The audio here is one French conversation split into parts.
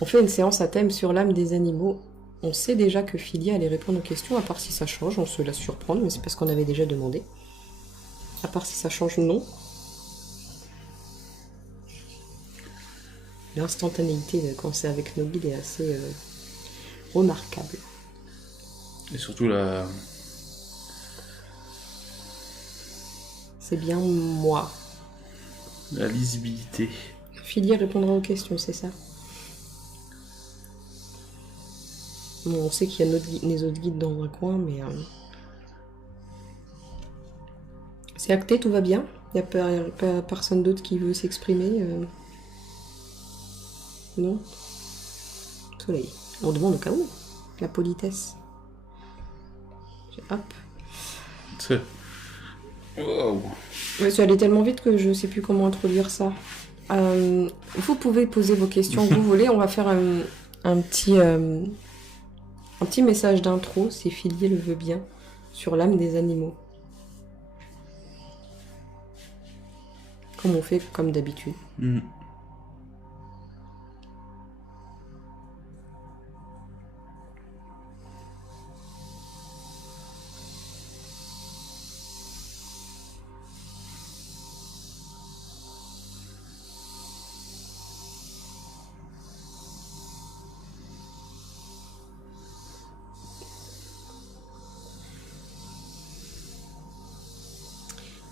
On fait une séance à thème sur l'âme des animaux. On sait déjà que Philia allait répondre aux questions, à part si ça change, on se laisse surprendre, mais c'est parce qu'on avait déjà demandé. À part si ça change, non. L'instantanéité quand c'est avec nos guides est assez remarquable. Et surtout la... C'est bien moi. la lisibilité. Philia répondra aux questions, c'est ça. Bon, on sait qu'il y a les autres guides dans un coin, mais... C'est acté, tout va bien. Il n'y a pas personne d'autre qui veut s'exprimer. Non. Soleil. On demande au cas où. La politesse. Hop. C'est... Wow. Ouais, ça allait tellement vite que je sais plus comment introduire ça. Vous pouvez poser vos questions que vous voulez. On va faire un petit message d'intro, si Philia le veut bien, sur l'âme des animaux. Comme on fait comme d'habitude.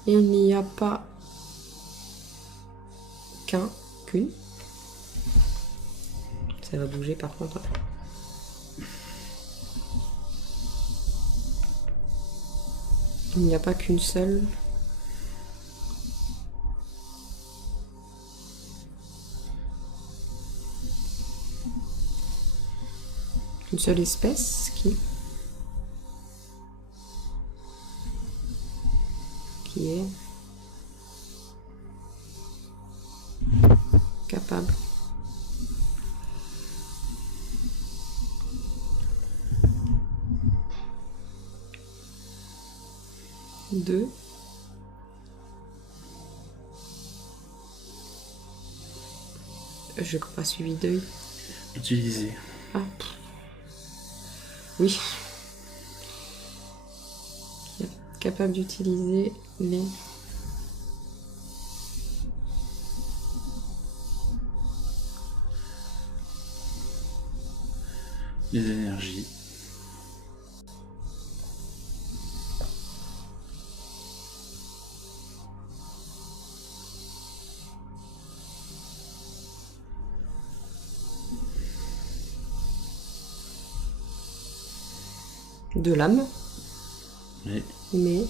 Il n'y a pas qu'une. Ça va bouger par contre. Il n'y a pas qu'une seule. Une seule espèce qui est capable de je n'ai pas suivi d'œil. Utiliser. Ah. Oui. Capable d'utiliser les énergies. de l'âme. Oui. Mais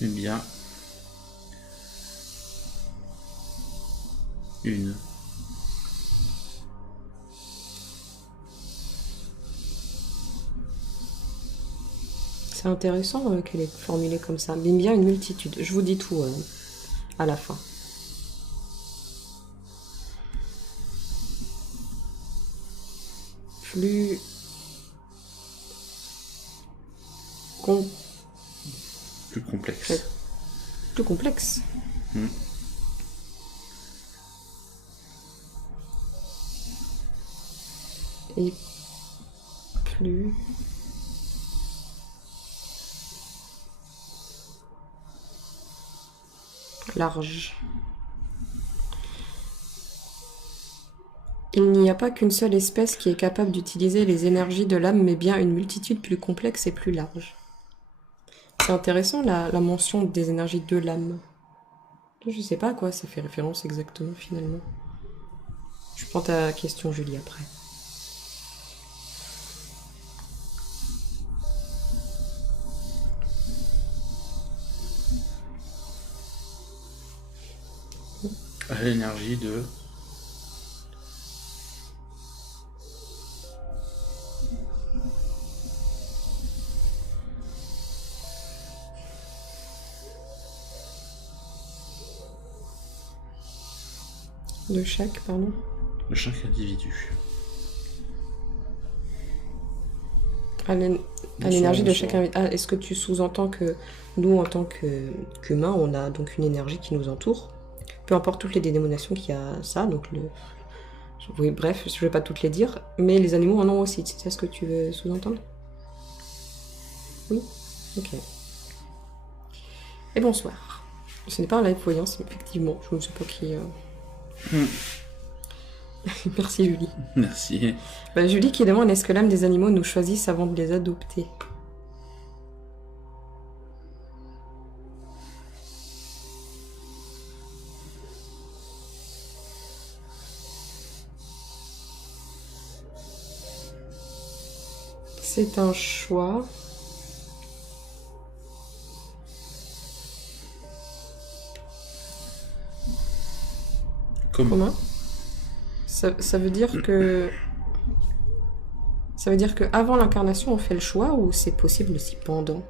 bien une c'est intéressant qu'elle est formulée comme ça. Mais bien une multitude. Je vous dis tout à la fin. Plus plus complexe. Plus complexe. Et plus large. Il n'y a pas qu'une seule espèce qui est capable d'utiliser les énergies de l'âme, mais bien une multitude plus complexe et plus large. C'est intéressant la mention des énergies de l'âme. Je sais pas à quoi ça fait référence exactement finalement. Je prends ta question Julie après. À l'énergie de de chaque, pardon. chaque individu. À l'énergie de chacun. Ah, est-ce que tu sous-entends que nous, en tant qu'humains, on a donc une énergie qui nous entoure? Peu importe toutes les dénominations qu'il y a à ça, donc oui, bref, je vais pas toutes les dire, mais les animaux en ont aussi, c'est ce que tu veux sous-entendre? Oui? Ok. Et bonsoir. Ce n'est pas un live voyance, effectivement, je ne sais pas qui... Merci Julie. Merci. Bah, Julie qui demande est-ce que l'âme des animaux nous choisissent avant de les adopter? C'est un choix. Comment? Ça veut dire que... Ça veut dire qu'avant l'incarnation, on fait le choix ou c'est possible aussi pendant?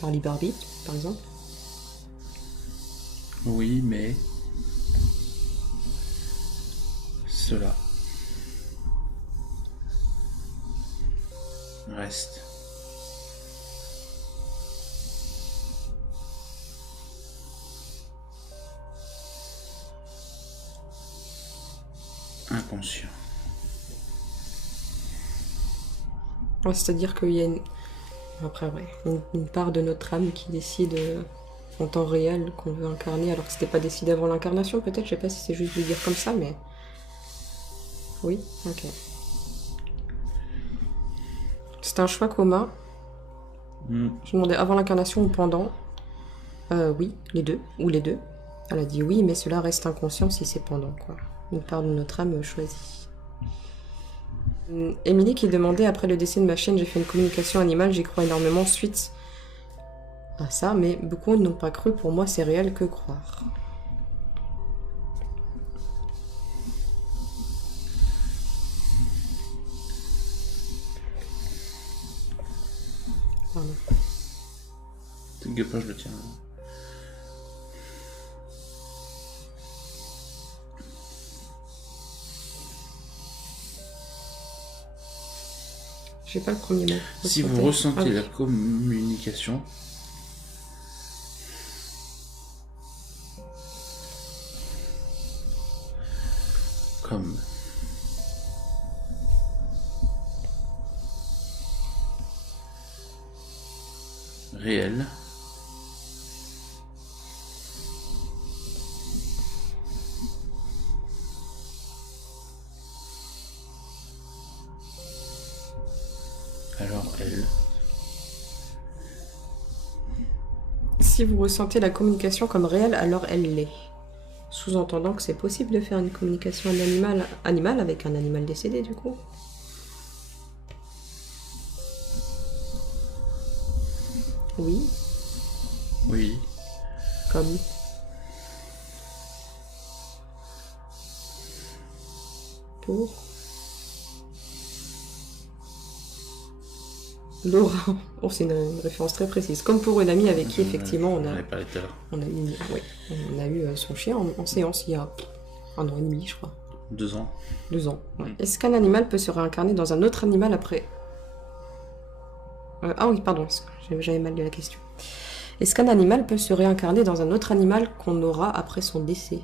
Par libre arbitre, par exemple? Oui, mais... Cela reste inconscient. Ouais, c'est-à-dire qu'il y a une... Après, ouais, une part de notre âme qui décide en temps réel qu'on veut incarner, alors que c'était pas décidé avant l'incarnation, peut-être, je sais pas si c'est juste de dire comme ça, mais... Oui, ok. C'est un choix commun. Je demandais avant l'incarnation ou pendant. Oui, les deux, ou les deux. Elle a dit oui, mais cela reste inconscient si c'est pendant, quoi. Une part de notre âme choisie. Émilie qui demandait après le décès de ma chienne, j'ai fait une communication animale, j'y crois énormément suite à ça, mais beaucoup n'ont pas cru, pour moi c'est réel que croire. Pardon. T'inquiète pas, je le tiens. J'ai pas le premier mot. Si vous ressentez la communication, comme réel, alors elle. Si vous ressentez la communication comme réelle, alors elle l'est. Sous-entendant que c'est possible de faire une communication animale avec un animal décédé, du coup. Oui. Oui. Comme. Pour. Laura. Oh, c'est une référence très précise. Comme pour une amie avec qui, effectivement, on a eu son chien en séance il y a 1 an et demi, je crois. 2 ans. 2 ans, ouais. Est-ce qu'un animal peut se réincarner dans un autre animal après... Ah oui, pardon, j'avais mal lu la question. Est-ce qu'un animal peut se réincarner dans un autre animal qu'on aura après son décès?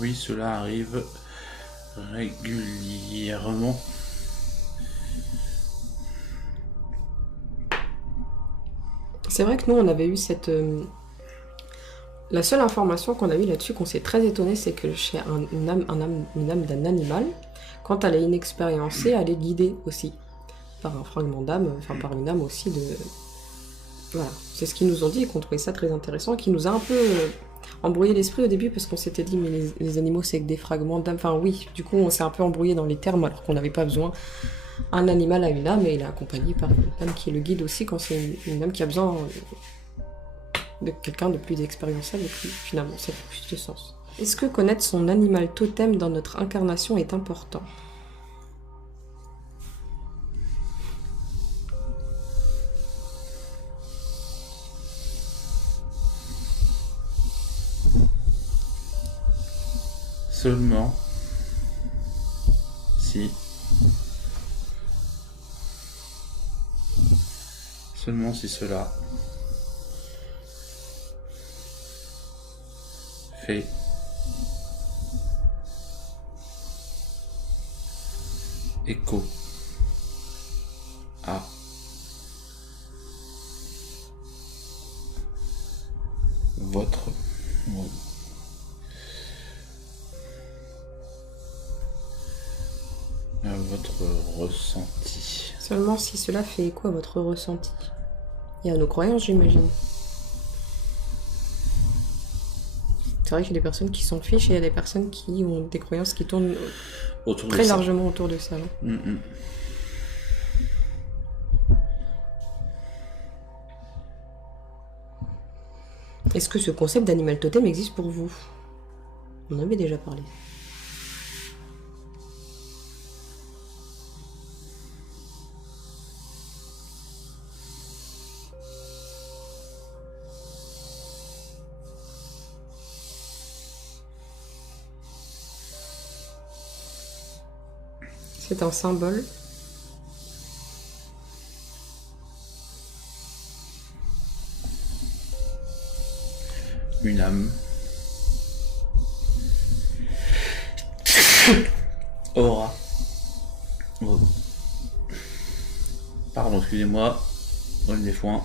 Oui, cela arrive régulièrement. C'est vrai que nous, on avait eu cette... La seule information qu'on a eue là-dessus, qu'on s'est très étonné, c'est que chez une âme d'un animal, quand elle est inexpériencée, elle est guidée aussi par un fragment d'âme, enfin par une âme aussi de... Voilà, c'est ce qu'ils nous ont dit et qu'on trouvait ça très intéressant, qui nous a un peu embrouillé l'esprit au début parce qu'on s'était dit mais les animaux c'est que des fragments d'âme, enfin oui, du coup on s'est un peu embrouillé dans les termes alors qu'on n'avait pas besoin. Un animal a une âme et il est accompagné par une âme qui est le guide aussi quand c'est une âme qui a besoin de quelqu'un de plus expérientiel et puis finalement ça fait plus de sens. Est-ce que connaître son animal totem dans notre incarnation est important? Seulement si cela fait écho à votre ressenti. Seulement si cela fait écho à votre ressenti. Et à nos croyances, j'imagine. C'est vrai qu'il y a des personnes qui s'en fichent et il y a des personnes qui ont des croyances qui tournent très largement autour de ça. Est-ce que ce concept d'animal totem existe pour vous? On en avait déjà parlé. C'est un symbole. Une âme aura. Pardon, excusez-moi. Dans des foins.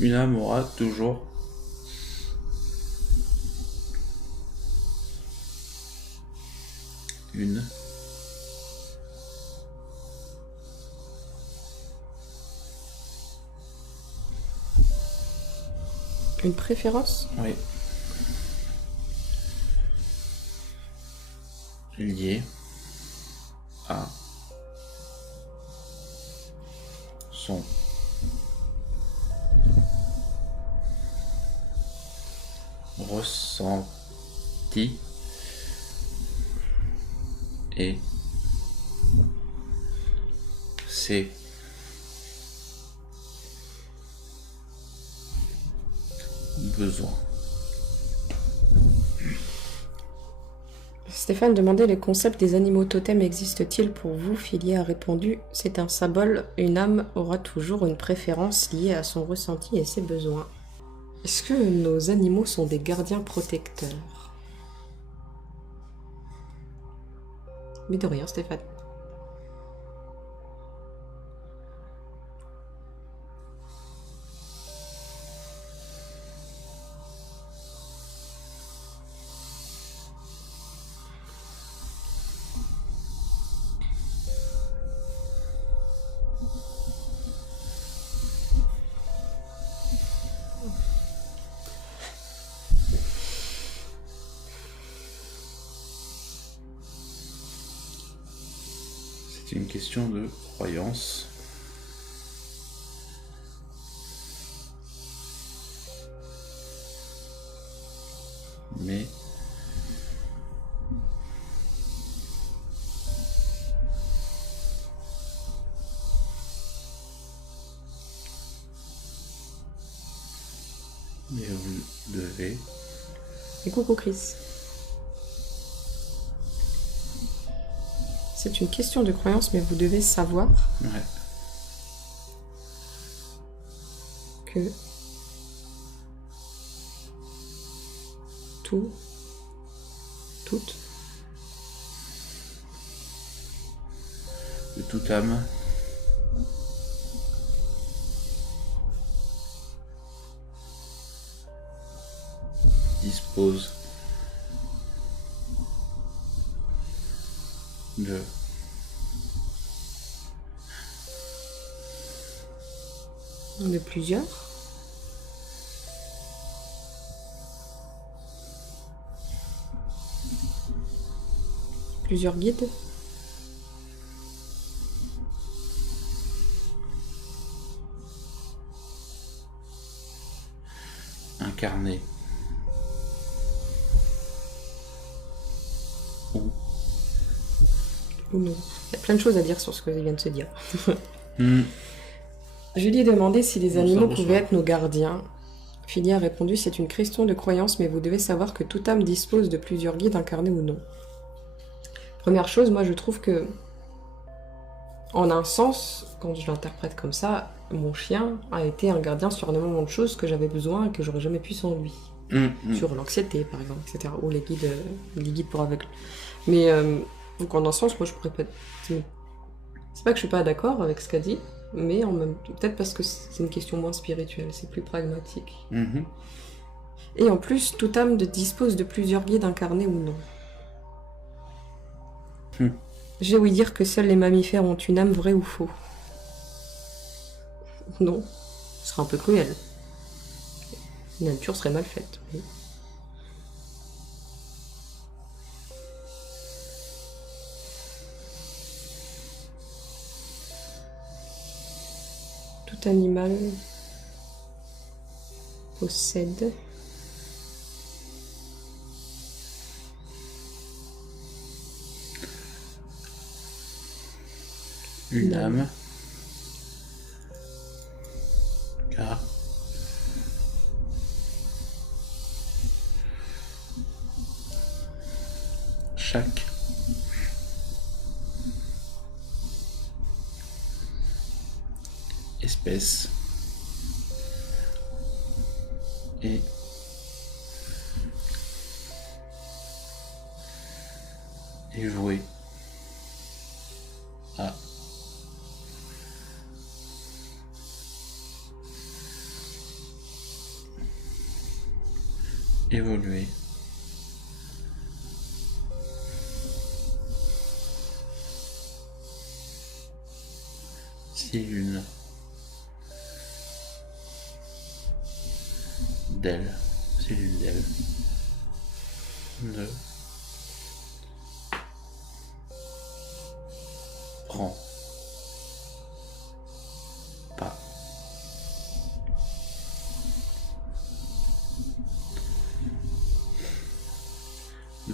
Une âme aura toujours une préférence? Oui. Liée à son ressenti et ses besoins. Stéphane demandait: les concepts des animaux totems existent-ils pour vous? Philia a répondu: c'est un symbole, une âme aura toujours une préférence liée à son ressenti et ses besoins. Est-ce que nos animaux sont des gardiens protecteurs? Mais de rien, Stéphane. C'est une question de croyance. Mais vous devez. Et coucou Chris. C'est une question de croyance, mais vous devez savoir que De toute âme dispose de plusieurs guides. un incarner ou Ou non. Il y a plein de choses à dire sur ce que je viens de se dire. Hmm. Je lui ai demandé si les Bonsoir, animaux bonsoir. pouvaient être nos gardiens. Philly a répondu, c'est une question de croyance, mais vous devez savoir que toute âme dispose de plusieurs guides incarnés ou non. Première chose, moi je trouve que, en un sens, quand je l'interprète comme ça, mon chien a été un gardien sur énormément de choses que j'avais besoin et que j'aurais jamais pu sans lui. Sur l'anxiété, par exemple, etc. Ou les guides pour aveugles. Mais, donc en un sens, moi je pourrais pas... C'est pas que je suis pas d'accord avec ce qu'a dit, mais en même temps, peut-être parce que c'est une question moins spirituelle, c'est plus pragmatique. Mhm. Et en plus, toute âme dispose de plusieurs guides incarnés ou non. J'ai ouï dire que seuls les mammifères ont une âme, vraie ou faux. Non, ce serait un peu cruel. La nature serait mal faite. Oui. Tout animal possède Une âme. Car chaque espèce est vouée à évoluer si l'une d'elles ne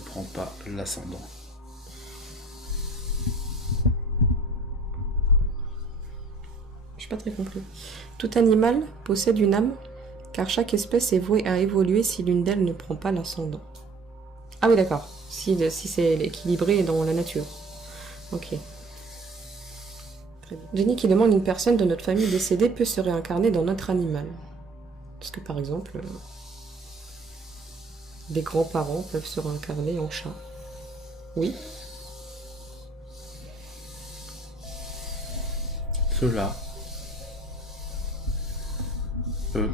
prend pas l'ascendant. Je pas très compris. Tout animal possède une âme, car chaque espèce est vouée à évoluer si l'une d'elles ne prend pas l'ascendant. Ah oui, d'accord. Si c'est équilibré dans la nature. Ok. Très bien. Jenny qui demande, une personne de notre famille décédée peut se réincarner dans notre animal. Parce que par exemple, des grands-parents peuvent se réincarner en chat. Oui. Cela peut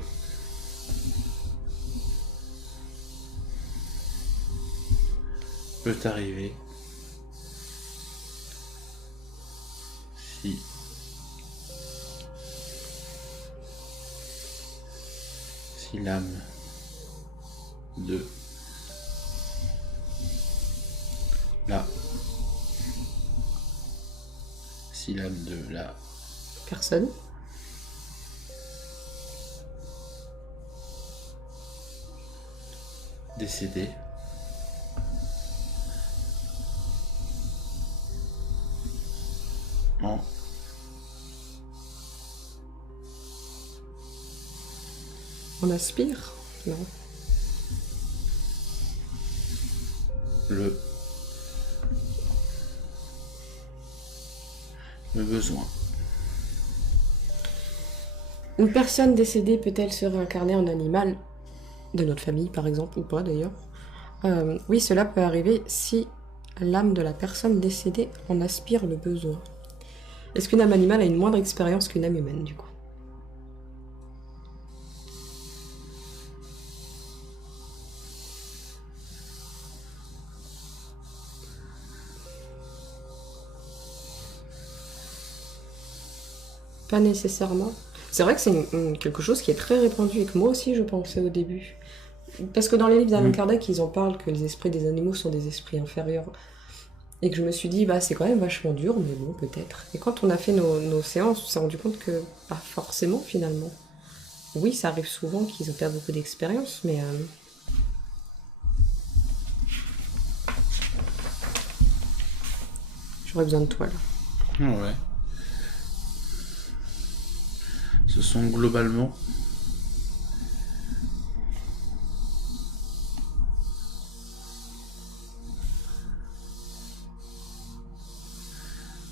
arriver si l'âme de la Personne. décédée On aspire? Non. le besoin. Une personne décédée peut-elle se réincarner en animal de notre famille, par exemple, ou pas d'ailleurs? Oui, cela peut arriver si l'âme de la personne décédée en aspire le besoin. Est-ce qu'une âme animale a une moindre expérience qu'une âme humaine, du coup? Pas nécessairement. C'est vrai que c'est quelque chose qui est très répandu et que moi aussi je pensais au début. Parce que dans les livres d'Allan Kardec, ils en parlent que les esprits des animaux sont des esprits inférieurs. Et que je me suis dit, bah c'est quand même vachement dur, mais bon, peut-être. Et quand on a fait nos séances, on s'est rendu compte que pas forcément finalement. Oui, ça arrive souvent qu'ils ont pas beaucoup d'expérience, mais j'aurais besoin de toi là. Ah ouais. Ce sont globalement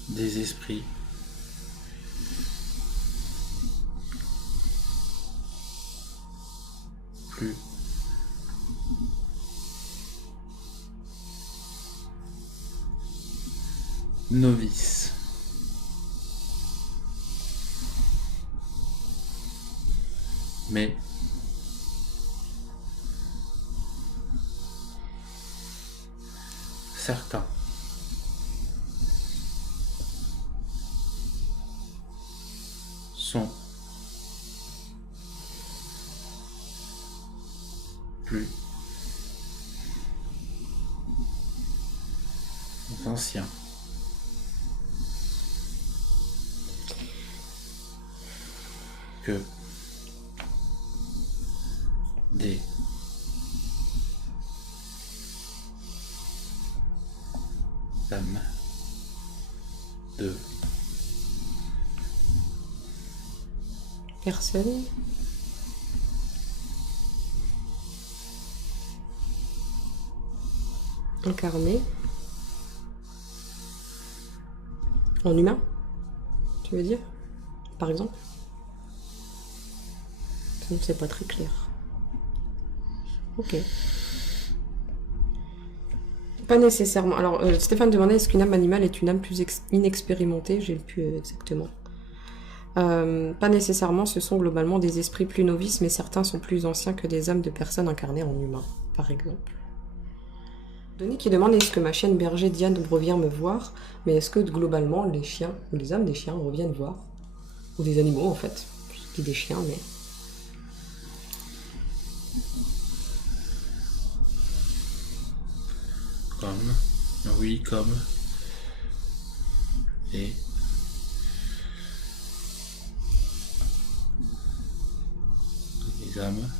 des esprits plus novices. Mais certains sont plus anciens. Que des âmes de Personne. Incarné. En humain, tu veux dire? Par exemple? Sinon, c'est pas très clair. Ok. Pas nécessairement. Alors, Stéphane demandait est-ce qu'une âme animale est une âme plus inexpérimentée? J'ai plus exactement. Pas nécessairement, ce sont globalement des esprits plus novices, mais certains sont plus anciens que des âmes de personnes incarnées en humain, par exemple. Denis qui demande est-ce que ma chienne berger Diane revient me voir, mais est-ce que globalement les chiens, ou les âmes des chiens reviennent voir? Ou des animaux en fait. Je dis des chiens, mais... comme, oui, comme, et les âmes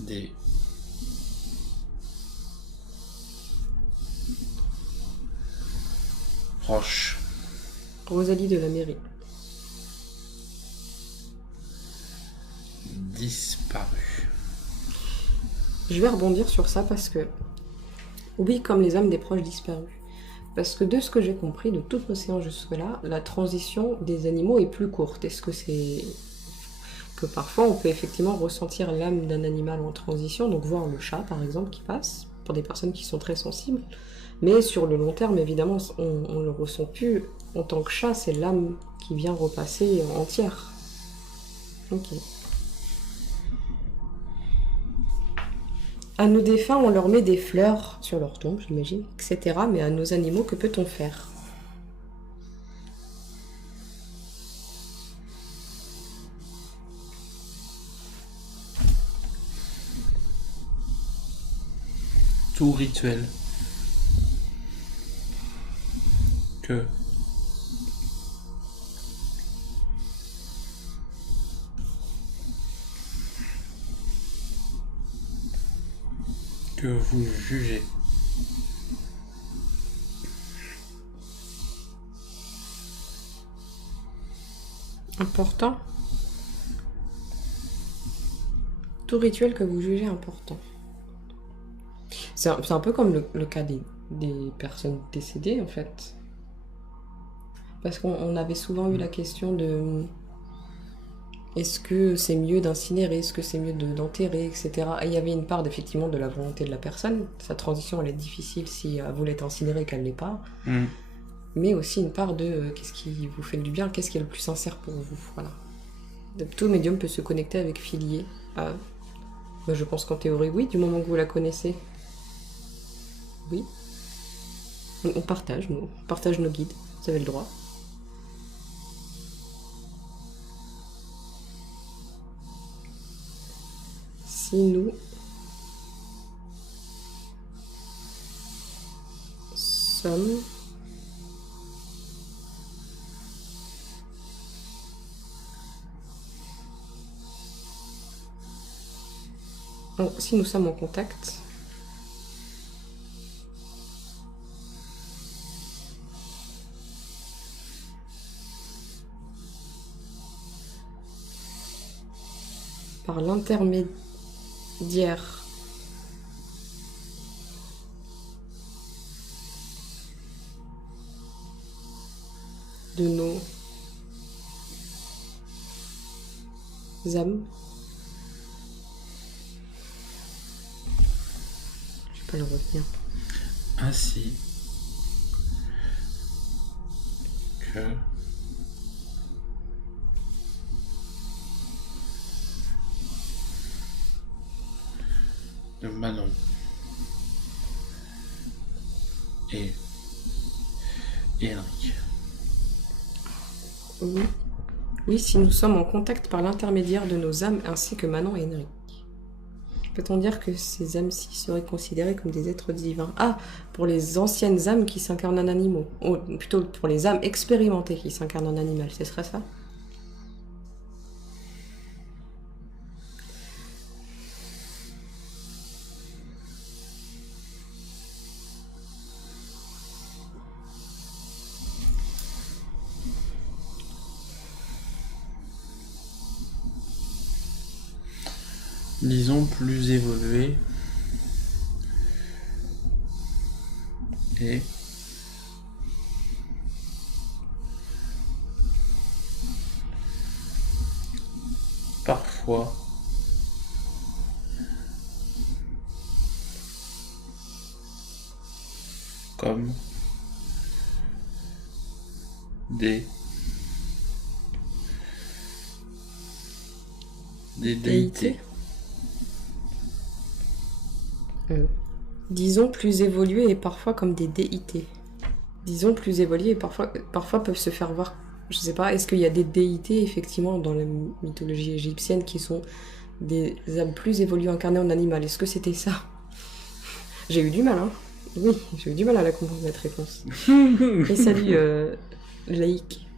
des proches Rosalie de la mairie. disparus. Je vais rebondir sur ça parce que... Oui, comme les âmes des proches disparus. Parce que de ce que j'ai compris de toutes nos séances jusque-là, la transition des animaux est plus courte. Est-ce que c'est... que parfois on peut effectivement ressentir l'âme d'un animal en transition, donc voir le chat par exemple qui passe, pour des personnes qui sont très sensibles. Mais sur le long terme, évidemment, on ne le ressent plus. En tant que chat, c'est l'âme qui vient repasser entière. Ok. À nos défunts, on leur met des fleurs sur leur tombe, j'imagine, etc. Mais à nos animaux, que peut-on faire? Tout rituel que vous jugez Important. Tout rituel que vous jugez important. C'est un peu comme le cas des personnes décédées, en fait. Parce qu'on avait souvent eu la question de... Est-ce que c'est mieux d'incinérer? Est-ce que c'est mieux d'enterrer, etc. Et il y avait une part, effectivement, de la volonté de la personne. Sa transition, elle est difficile si elle voulait être incinérée et qu'elle l'est pas. Mais aussi une part de qu'est-ce qui vous fait du bien, qu'est-ce qui est le plus sincère pour vous. Voilà. Tout médium peut se connecter avec Filier. Je pense qu'en théorie, oui, du moment que vous la connaissez. Oui. On partage nos guides. Vous avez le droit. Si nous sommes Si nous sommes en contact. Par l'intermédiaire de nos âmes. Je vais pas le retenir. Ainsi que de Manon et Henrik. Oui. Oui, si nous sommes en contact par l'intermédiaire de nos âmes ainsi que Manon et Henrik. Peut-on dire que ces âmes-ci seraient considérées comme des êtres divins? Ah, pour les anciennes âmes qui s'incarnent en animaux. Ou plutôt pour les âmes expérimentées qui s'incarnent en animal, ce serait ça? Disons plus évolué et parfois comme des déités. Disons plus évolués et parfois comme des déités. Disons plus évolués et parfois peuvent se faire voir. Je sais pas, est-ce qu'il y a des déités effectivement dans la mythologie égyptienne qui sont des âmes plus évoluées incarnées en animal? Est-ce que c'était ça? J'ai eu du mal, hein. Oui, j'ai eu du mal à la comprendre cette réponse. Et salut, laïc.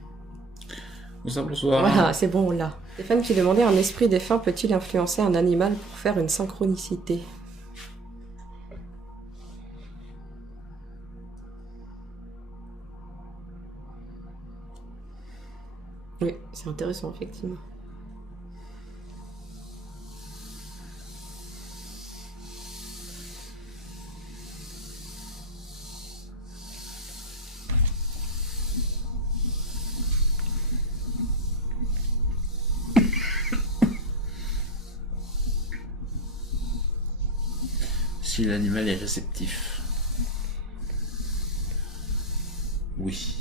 Bonsoir. Voilà, c'est bon, on l'a. Stéphane qui demandait un esprit défunt peut-il influencer un animal pour faire une synchronicité? Oui, c'est intéressant, effectivement. Si l'animal est réceptif. Oui.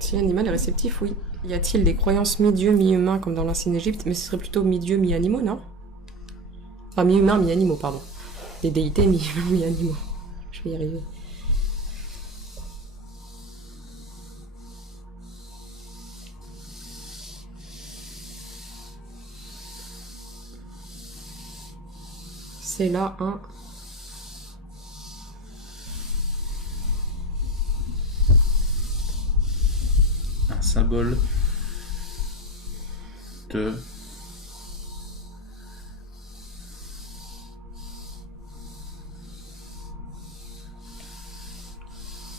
Si l'animal est réceptif, oui. Y a-t-il des croyances mi-dieu, mi-humain comme dans l'ancienne Égypte? Mais ce serait plutôt mi-dieu, mi-animaux, non? Enfin, mi-humain, mi-animaux, pardon. Des déités mi-humains, mi-animaux. Je vais y arriver. C'est là un... Un symbole de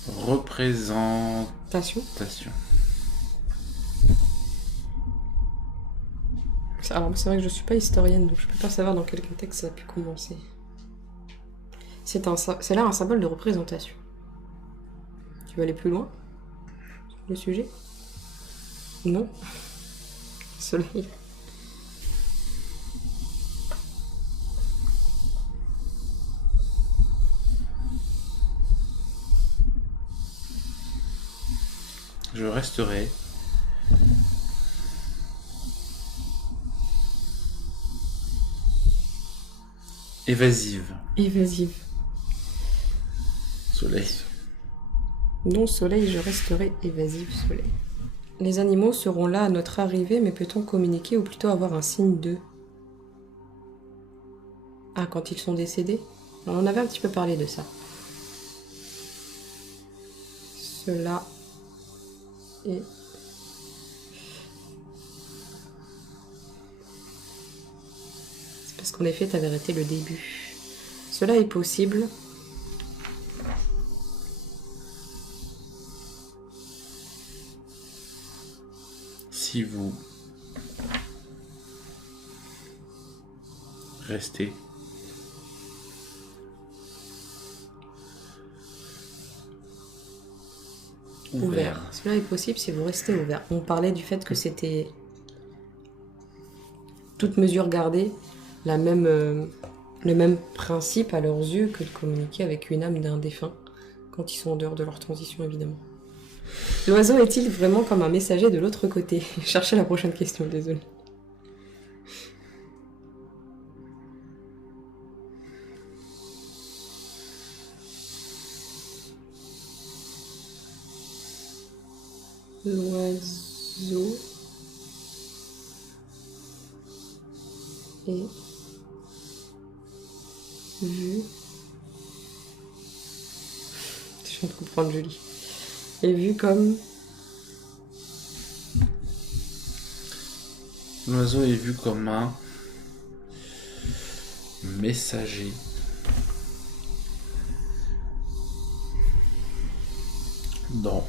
représentation. Alors, c'est vrai que je suis pas historienne, donc je peux pas savoir dans quel contexte ça a pu commencer. C'est là un symbole de représentation. Tu veux aller plus loin sur le sujet? Non. Soleil. Je resterai évasive. Évasive. Soleil. Non, soleil, je resterai évasive, soleil. Les animaux seront là à notre arrivée, mais peut-on communiquer ou plutôt avoir un signe d'eux? Ah, quand ils sont décédés? On en avait un petit peu parlé de ça. Cela est Parce qu'en effet, t'avais arrêté le début. Cela est possible. Si vous restez ouvert. Cela est possible si vous restez ouvert. On parlait du fait que c'était, toute mesure gardée, le même principe à leurs yeux que de communiquer avec une âme d'un défunt, quand ils sont en dehors de leur transition, évidemment. L'oiseau est-il vraiment comme un messager de l'autre côté? Cherchez la prochaine question, désolé. L'oiseau est vu. Je viens de comprendre, Julie. Est vu comme. L'oiseau est vu comme un messager dans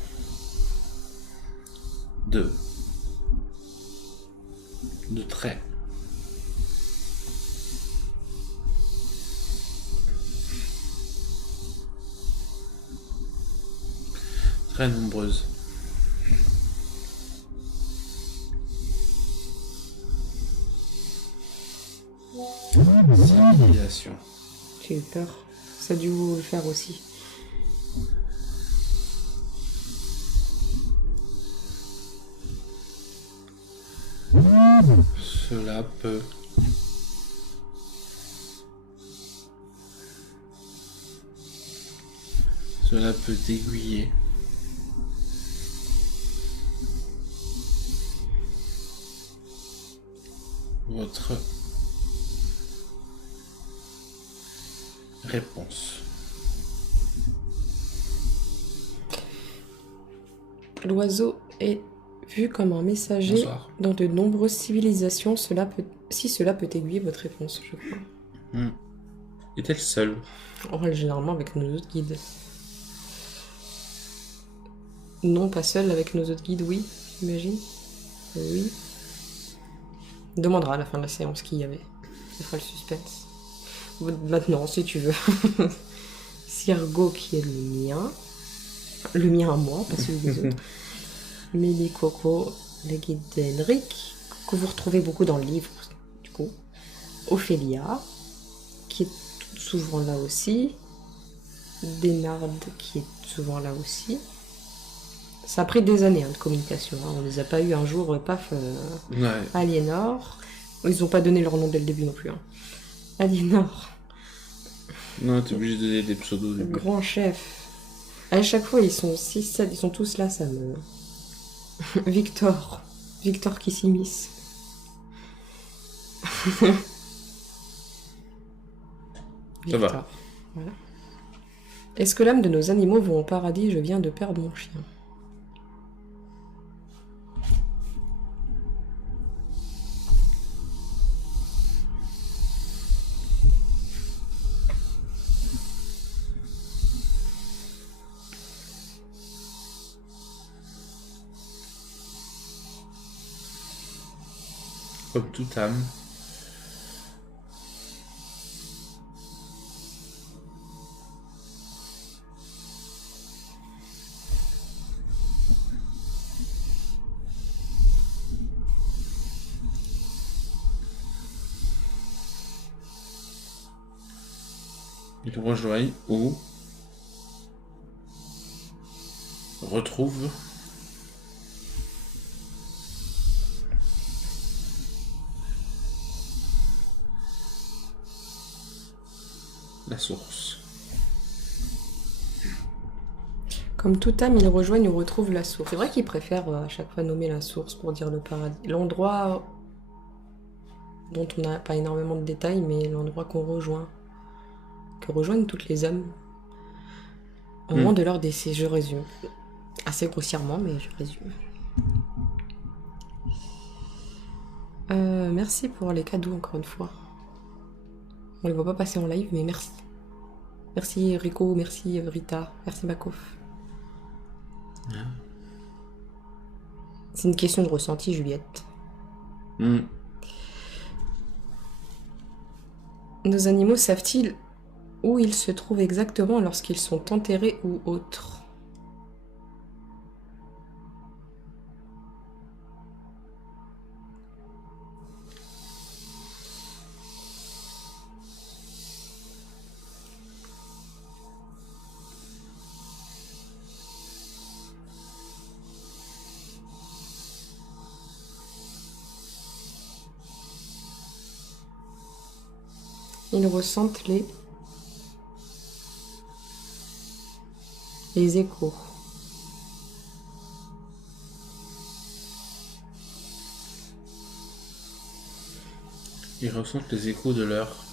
de traits très nombreuses. Civilisation. J'ai eu peur. Ça a dû vous le faire aussi. Cela peut aiguiller votre réponse. L'oiseau est vu comme un messager Bonsoir. dans de nombreuses civilisations. Si cela peut aiguiller votre réponse, je crois. Est-elle seule? On règle généralement avec nos autres guides. Non, pas seul avec nos autres guides, oui, j'imagine. Oui. On demandera à la fin de la séance qui y avait. Ça fera le suspense. Maintenant, si tu veux. Sirgo qui est le mien. Le mien à moi, pas celui des autres. Mélie Coco, le guide d'Henrik, que vous retrouvez beaucoup dans le livre, du coup. Ophélia, qui est souvent là aussi. Dénarde, qui est souvent là aussi. Ça a pris des années de communication. On les a pas eu un jour, paf. Ouais. Aliénor. Ils ont pas donné leur nom dès le début non plus. Aliénor. Non, t'es obligé de donner des pseudos au début. Grand chef. À chaque fois, ils sont 6-7, ils sont tous là, ça me... Victor. Victor qui s'immisce. Ça va. Voilà. Est-ce que l'âme de nos animaux vont au paradis? Je viens de perdre mon chien. Comme toute âme. Ils rejoignent ou retrouvent la source. Comme toute âme, ils rejoignent ou retrouvent la source. C'est vrai qu'ils préfèrent à chaque fois nommer la source pour dire le paradis. L'endroit dont on n'a pas énormément de détails, mais l'endroit qu'on rejoint. Que rejoignent toutes les âmes au moment de leur décès. Je résume. Assez grossièrement, mais je résume. Merci pour les cadeaux, encore une fois. On les voit pas passer en live, mais merci. Merci Rico, merci Rita, merci Makof. C'est une question de ressenti, Juliette. Nos animaux savent-ils où ils se trouvent exactement lorsqu'ils sont enterrés ou autres? Ils ressentent les échos. Ils ressentent les échos de leur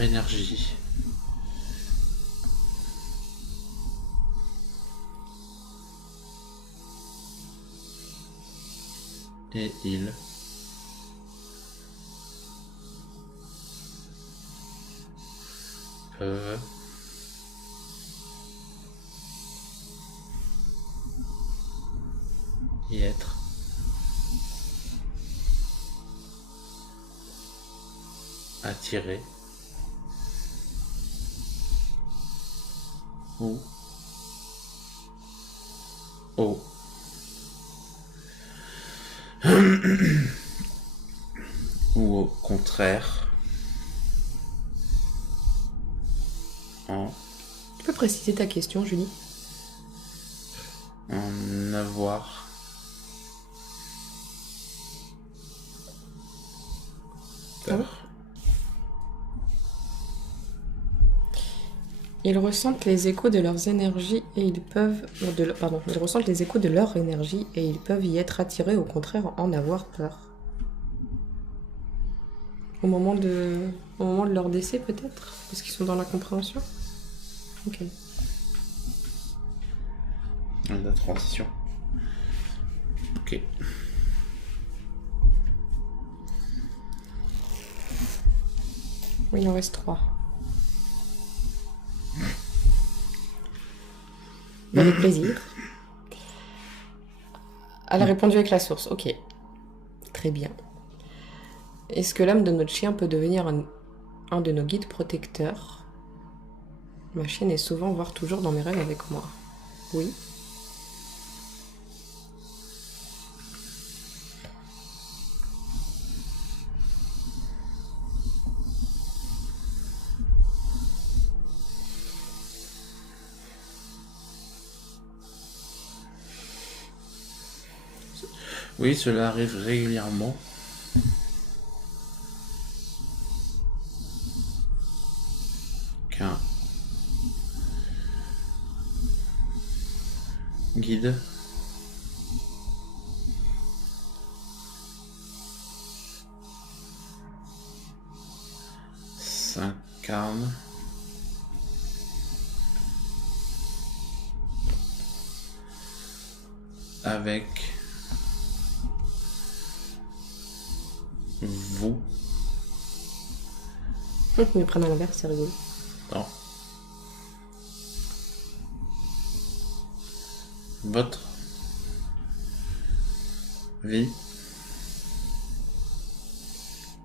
énergie. Et ils peuvent y être attirés ou ou au contraire Tu peux préciser ta question, Julie? en avoir peur. Ils ressentent les échos de leurs énergies et ils peuvent... Ils ressentent les échos de leur énergie et ils peuvent y être attirés, au contraire, en avoir peur. Au moment de leur décès, peut-être? Parce qu'ils sont dans la compréhension? Ok. La transition. Ok. Oui, il en reste 3. Avec plaisir. Elle a répondu avec la source. Ok. Très bien. Est-ce que l'âme de notre chien peut devenir un de nos guides protecteurs? Ma chienne est souvent, voire toujours dans mes rêves avec moi. Oui. Oui, cela arrive régulièrement. Qu'un guide s'incarne avec vous. Mais prendre à l'inverse, c'est rigolo. Dans votre vie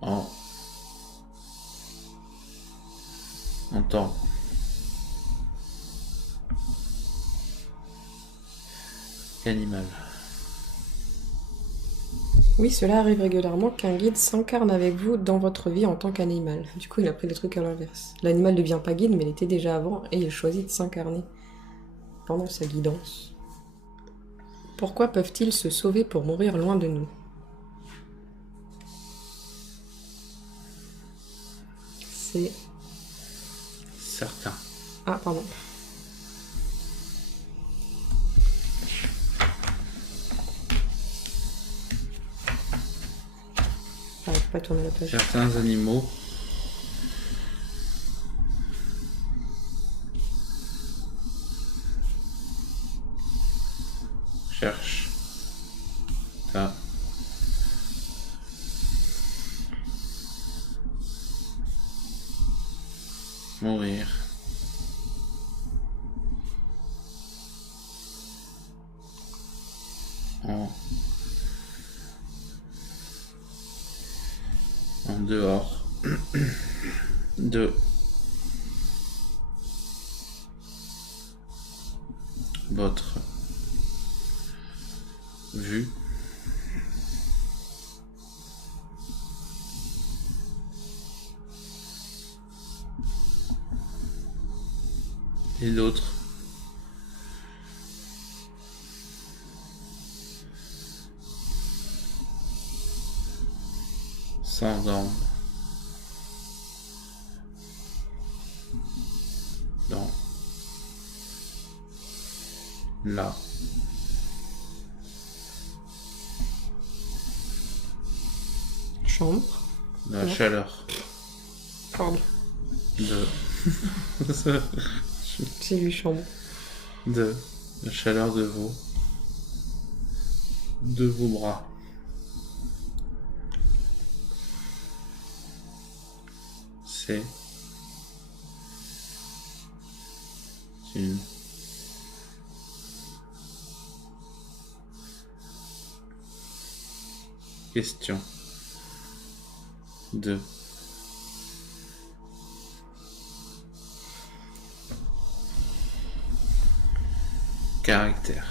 en tant qu'animal. Oui, cela arrive régulièrement qu'un guide s'incarne avec vous dans votre vie en tant qu'animal. Du coup, il a pris le truc à l'inverse. L'animal ne devient pas guide, mais il était déjà avant, et il choisit de s'incarner pendant sa guidance. Pourquoi peuvent-ils se sauver pour mourir loin de nous? C'est... Certain. Ah, pardon. J'arrive pas à tourner la page. Certains animaux cherchent mourir. En dehors de votre vue et d'autres s'endorment dans la Chambre. la Ouais. chaleur Pardon. de J'ai lu chambre. de la chaleur de vos bras. C'est une question de caractère.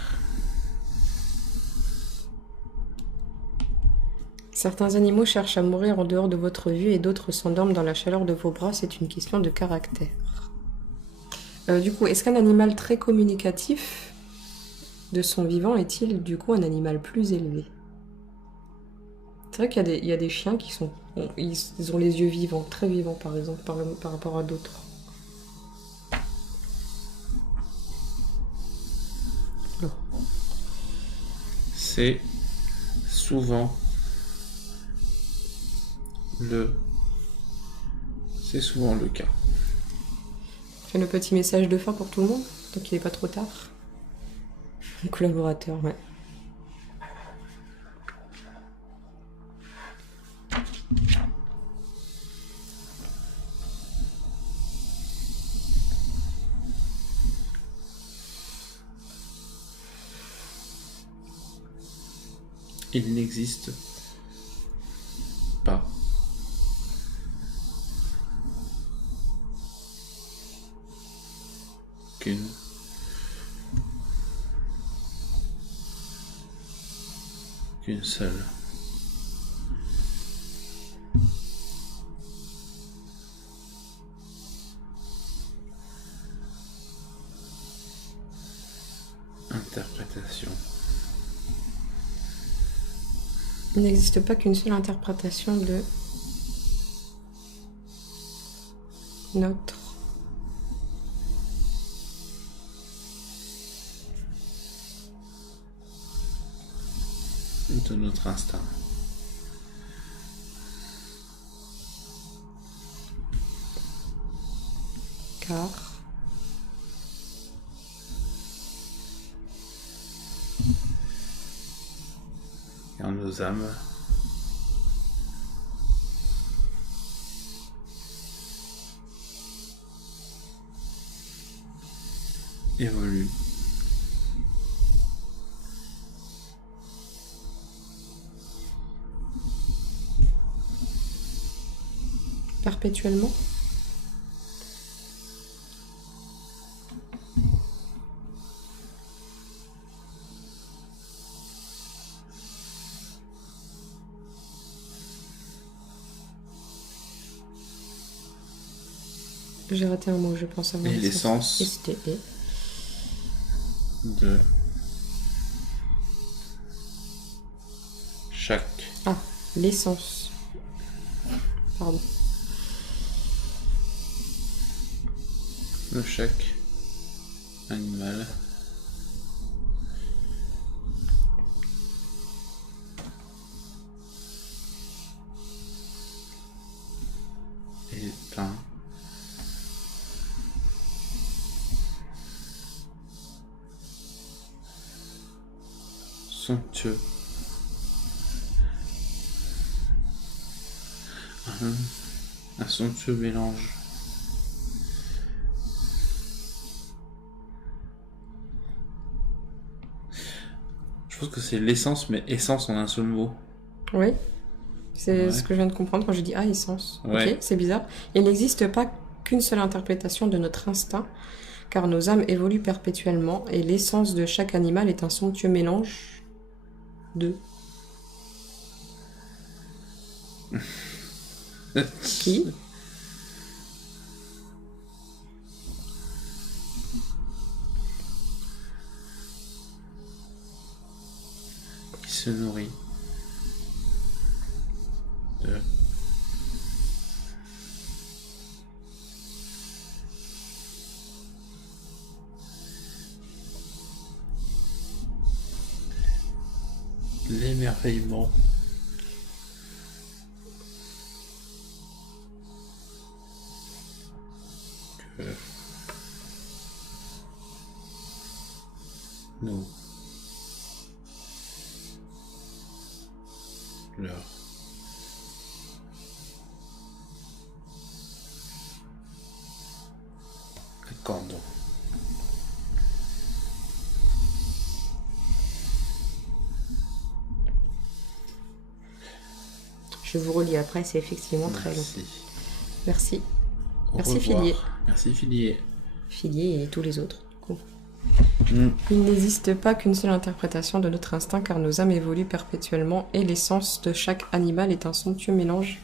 Certains animaux cherchent à mourir en dehors de votre vue et d'autres s'endorment dans la chaleur de vos bras. C'est une question de caractère. Du coup, est-ce qu'un animal très communicatif de son vivant est-il du coup un animal plus élevé? C'est vrai qu'il y a des chiens qui sont... Ils ont les yeux vivants, très vivants par exemple, par rapport à d'autres. Oh. C'est souvent le cas. Fais le petit message de fin pour tout le monde, tant qu'il n'est pas trop tard. Mon collaborateur, ouais. Il n'existe pas qu'une seule interprétation Il n'existe pas qu'une seule interprétation de notre de notre instinct. car Car nos âmes évoluent perpétuellement. J'ai raté un mot, je pense avant et l'essence STE. de chaque Ah, l'essence. Pardon. de chaque animal est un somptueux un somptueux mélange pense que c'est l'essence, mais essence en un seul mot. Oui, c'est Ouais. ce que je viens de comprendre quand j'ai dit essence. Ouais. Ok, c'est bizarre. Il n'existe pas qu'une seule interprétation de notre instinct, car nos âmes évoluent perpétuellement et l'essence de chaque animal est un somptueux mélange de... Qui? Qui se nourrit de... l'émerveillement que nous leur accordons. Je vous relis après, c'est effectivement très long. Merci. Merci. Au Merci revoir. Filier. Merci Filier. Filier et tous les autres. Cool. Mm. Il n'existe pas qu'une seule interprétation de notre instinct car nos âmes évoluent perpétuellement et l'essence de chaque animal est un somptueux mélange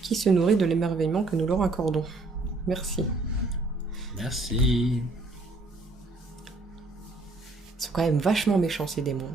qui se nourrit de l'émerveillement que nous leur accordons. Merci. Merci. Ils sont quand même vachement méchants ces démons.